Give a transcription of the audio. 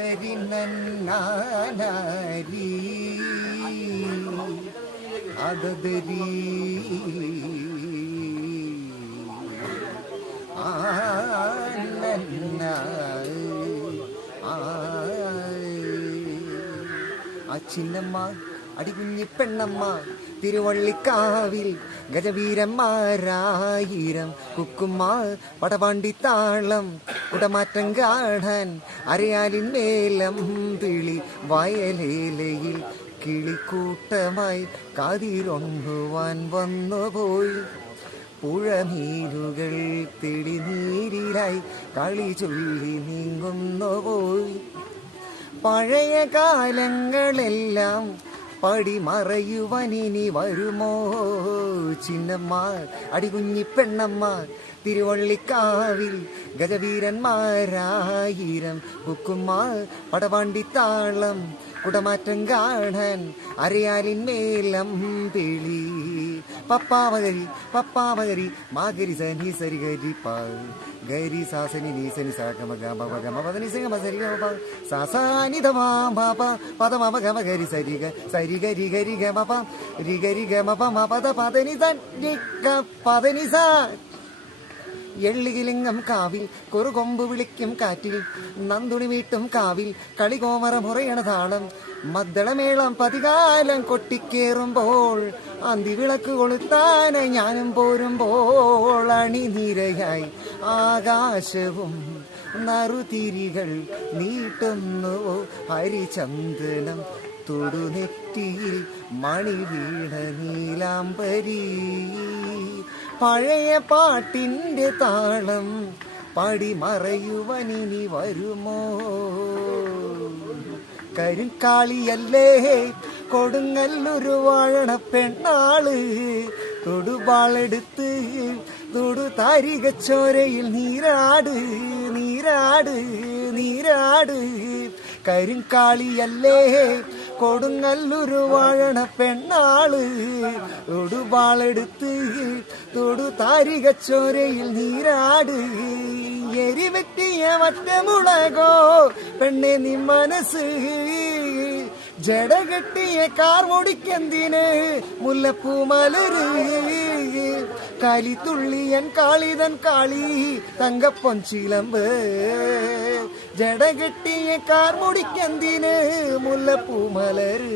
അതതരി നന്നാരി അതതരി ആ ചിന്നമ്മ അടികുഞ്ഞി പെണ്ണമ്മ തിരുവള്ളിക്കാവിൽ ഗജവീരന്മാരായിരം കുക്കുമ്മ പടപാണ്ടി താളം കുടമാറ്റം കാണാൻ തിളി വയലേലയിൽ കിളിക്കൂട്ടമായി കാതിരൊണ്ണുവാൻ വന്നുപോയി. പുഴമീനുകൾ തെളിനീരിലായി കളി ചൊല്ലി നീങ്ങുന്നു പോയി പഴയ കാലങ്ങളെല്ലാം പടിമറയുവനിനി വരുമോ? ചിന്നമ്മാർ അടികുഞ്ഞി പെണ്ണമ്മാർ തിരുവള്ളിക്കാവിൽ ഗജവീരന്മാരായിരം ബുക്കുമാർ പടവാണ്ടി താളം കുടമാറ്റം കാണാൻ അരയാലിൻ മേലം പിളി. പപ്പാമകരി പപ്പാമകരി മാഗരി സനി സരി ഗരി പാ ഗരി സാസനി നീസനി സാഗമ ഗമ ഗമ പദനി സരി ഗമ പ സാസാനി ദമാ പാപ ഗമ ഗരി സരി ഗ സരി ഗരി ഗരി ഗമ മപ രി ഗരി മപ പ മ പദ പദനി സനി ഗ പദനി സാ എള്ളികിലിംഗം കാവിൽ കുറുകൊമ്പ് വിളിക്കും കാറ്റിൽ നന്ദുണി വീട്ടും കാവിൽ കളികോമറ മുറയണ താളം. മദ്ദളമേളം പതികാലം കൊട്ടിക്കേറുമ്പോൾ അന്തിവിളക്ക് കൊളുത്താന ഞാനും പോരുമ്പോൾ അണിനിരയായി ആകാശവും നറുതിരികൾ നീട്ടുന്നുവോ ഹരിചന്ദനം. തൊടുനെറ്റിയിൽ മണി വീണ നീലാംബരി പഴയ പാട്ടിന്റെ താളം പടിമറയുവനിനി വരുമോ കരിക്കാളിയല്ലേ കൊടുങ്ങല്ലൊരു വാഴണ പെണ്ണാൾ തൊടുപാളെടുത്ത് തൊടു താരികച്ചോരയിൽ നീരാട് നീരാട് നീരാട് കരിങ്കാളിയല്ലേ കൊടുങ്ങല്ലൊരു വാഴണ പെണ്ണാൾ തൊടുപാളെടുത്ത് തൊടു താരികച്ചോരയിൽ നീരാട്. എരിവെറ്റിയ മറ്റമുളകോ പെണ്ണെ നീ മനസ്സ്. ജടകെട്ടിയ കാർ ഓടിക്കെന്തിന് മുല്ലപ്പൂ മലര് കലിത്തുള്ളിയൻ കാളിതൻ കാളി തങ്കപ്പൊഞ്ചിലമ്പ് ജടകെട്ടിയ കാർ മുടിക്കെന്തിന് മുല്ലപ്പൂ മലര്